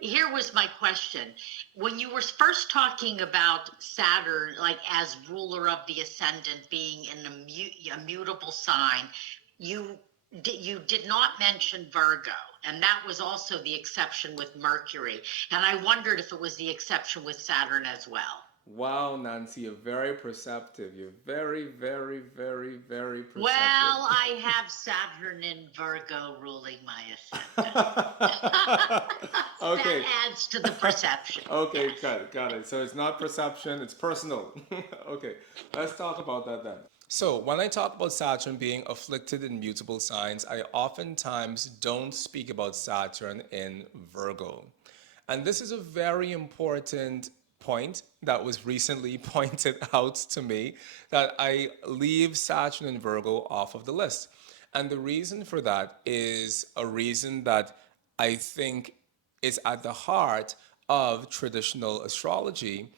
here was my question. When you were first talking about Saturn, like as ruler of the ascendant being in a mutable sign, you you did not mention Virgo, and that was also the exception with Mercury. And I wondered if it was the exception with Saturn as well. Wow, Nancy, you're very perceptive. You're very, very, very, very Well, perceptive. I have Saturn in Virgo ruling my ascendant. That Okay. adds to the perception. Okay, Yes. got it. So it's not perception, it's personal. Okay, let's talk about that then. So, when I talk about Saturn being afflicted in mutable signs, I oftentimes don't speak about Saturn in Virgo. And this is a very important point that was recently pointed out to me, that I leave Saturn in Virgo off of the list. And the reason for that is a reason that I think is at the heart of traditional astrology,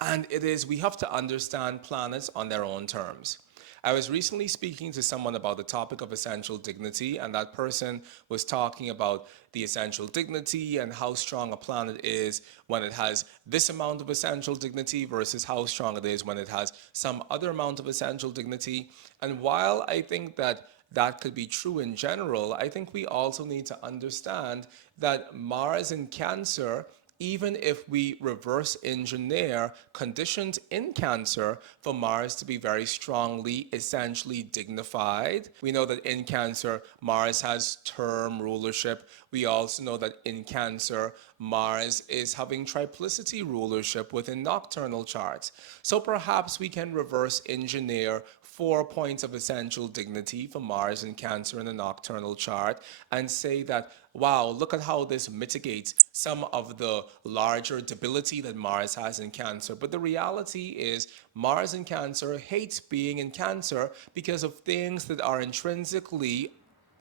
and it is, we have to understand planets on their own terms. I was recently speaking to someone about the topic of essential dignity, and that person was talking about the essential dignity and how strong a planet is when it has this amount of essential dignity versus how strong it is when it has some other amount of essential dignity. And while I think that that could be true in general, I think we also need to understand that Mars in Cancer, even if we reverse engineer conditions in Cancer for Mars to be very strongly, essentially dignified. We know that in Cancer, Mars has term rulership. We also know that in Cancer, Mars is having triplicity rulership within nocturnal charts. So perhaps we can reverse engineer 4 points of essential dignity for Mars in Cancer in a nocturnal chart and say that, wow, look at how this mitigates some of the larger debility that Mars has in Cancer. But the reality is, Mars in Cancer hates being in Cancer because of things that are intrinsically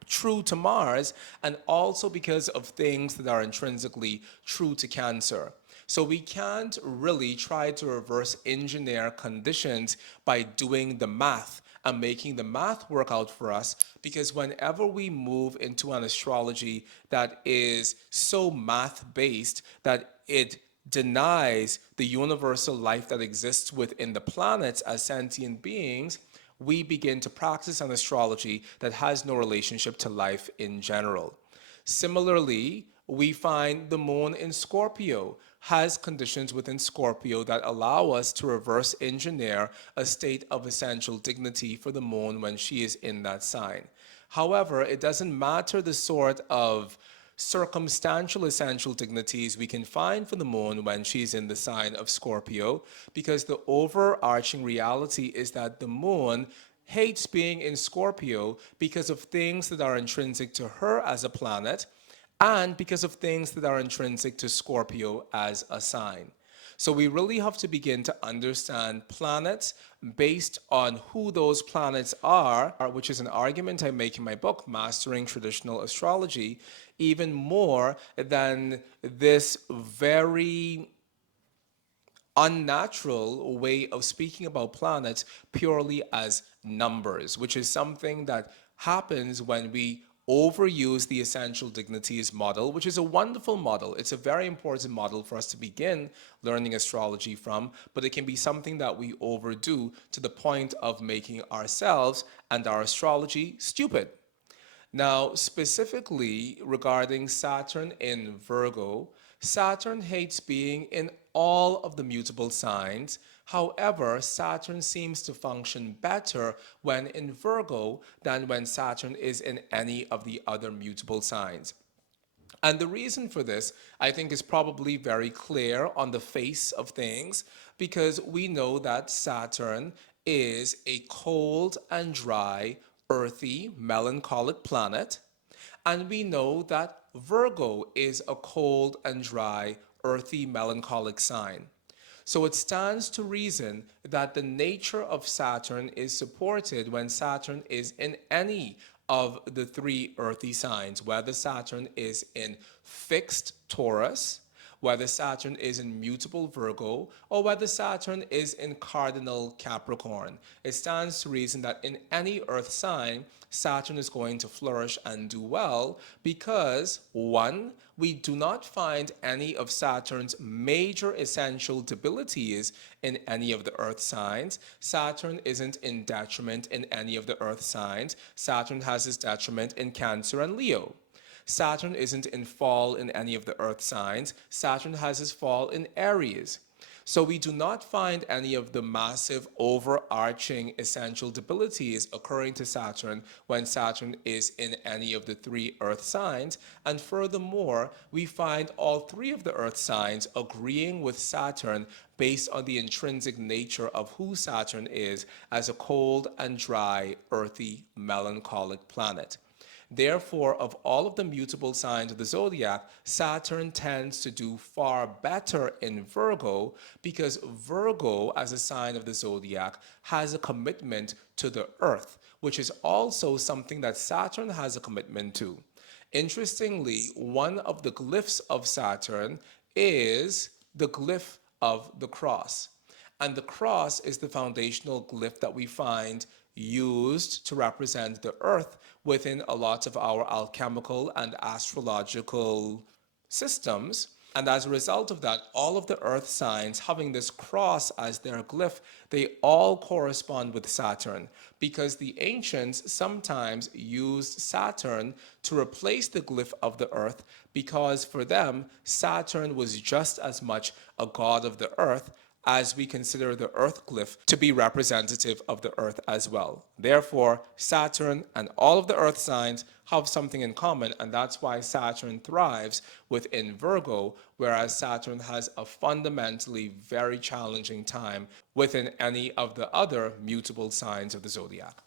true to Mars, and also because of things that are intrinsically true to Cancer. So we can't really try to reverse engineer conditions by doing the math and making the math work out for us, because whenever we move into an astrology that is so math based that it denies the universal life that exists within the planets as sentient beings, we begin to practice an astrology that has no relationship to life in general. Similarly, we find the moon in Scorpio has conditions within Scorpio that allow us to reverse engineer a state of essential dignity for the moon when she is in that sign. However, it doesn't matter the sort of circumstantial essential dignities we can find for the moon when she's in the sign of Scorpio, because the overarching reality is that the moon hates being in Scorpio because of things that are intrinsic to her as a planet and because of things that are intrinsic to Scorpio as a sign. So we really have to begin to understand planets based on who those planets are, which is an argument I make in my book, Mastering Traditional Astrology, even more than this very unnatural way of speaking about planets purely as numbers, which is something that happens when we overuse the essential dignities model, which is a wonderful model. It's a very important model for us to begin learning astrology from, but it can be something that we overdo to the point of making ourselves and our astrology stupid. Now, specifically regarding Saturn in Virgo, Saturn hates being in all of the mutable signs. However, Saturn seems to function better when in Virgo than when Saturn is in any of the other mutable signs. And the reason for this, I think, is probably very clear on the face of things, because we know that Saturn is a cold and dry, earthy, melancholic planet. And we know that Virgo is a cold and dry, earthy, melancholic sign. So it stands to reason that the nature of Saturn is supported when Saturn is in any of the three earthy signs, whether Saturn is in fixed Taurus, whether Saturn is in mutable Virgo or whether Saturn is in cardinal Capricorn. It stands to reason that in any earth sign, Saturn is going to flourish and do well because, one, we do not find any of Saturn's major essential debilities in any of the earth signs. Saturn isn't in detriment in any of the earth signs. Saturn has his detriment in Cancer and Leo. Saturn isn't in fall in any of the earth signs. Saturn has his fall in Aries. So we do not find any of the massive overarching essential debilities occurring to Saturn when Saturn is in any of the three earth signs. And furthermore, we find all three of the earth signs agreeing with Saturn based on the intrinsic nature of who Saturn is as a cold and dry, earthy, melancholic planet. Therefore, of all of the mutable signs of the zodiac, Saturn tends to do far better in Virgo because Virgo, as a sign of the zodiac, has a commitment to the earth, which is also something that Saturn has a commitment to. Interestingly, one of the glyphs of Saturn is the glyph of the cross. And the cross is the foundational glyph that we find used to represent the earth within a lot of our alchemical and astrological systems. And as a result of that, all of the earth signs having this cross as their glyph, they all correspond with Saturn because the ancients sometimes used Saturn to replace the glyph of the earth because for them, Saturn was just as much a god of the earth as we consider the earth glyph to be representative of the earth as well. Therefore, Saturn and all of the earth signs have something in common, and that's why Saturn thrives within Virgo, whereas Saturn has a fundamentally very challenging time within any of the other mutable signs of the zodiac.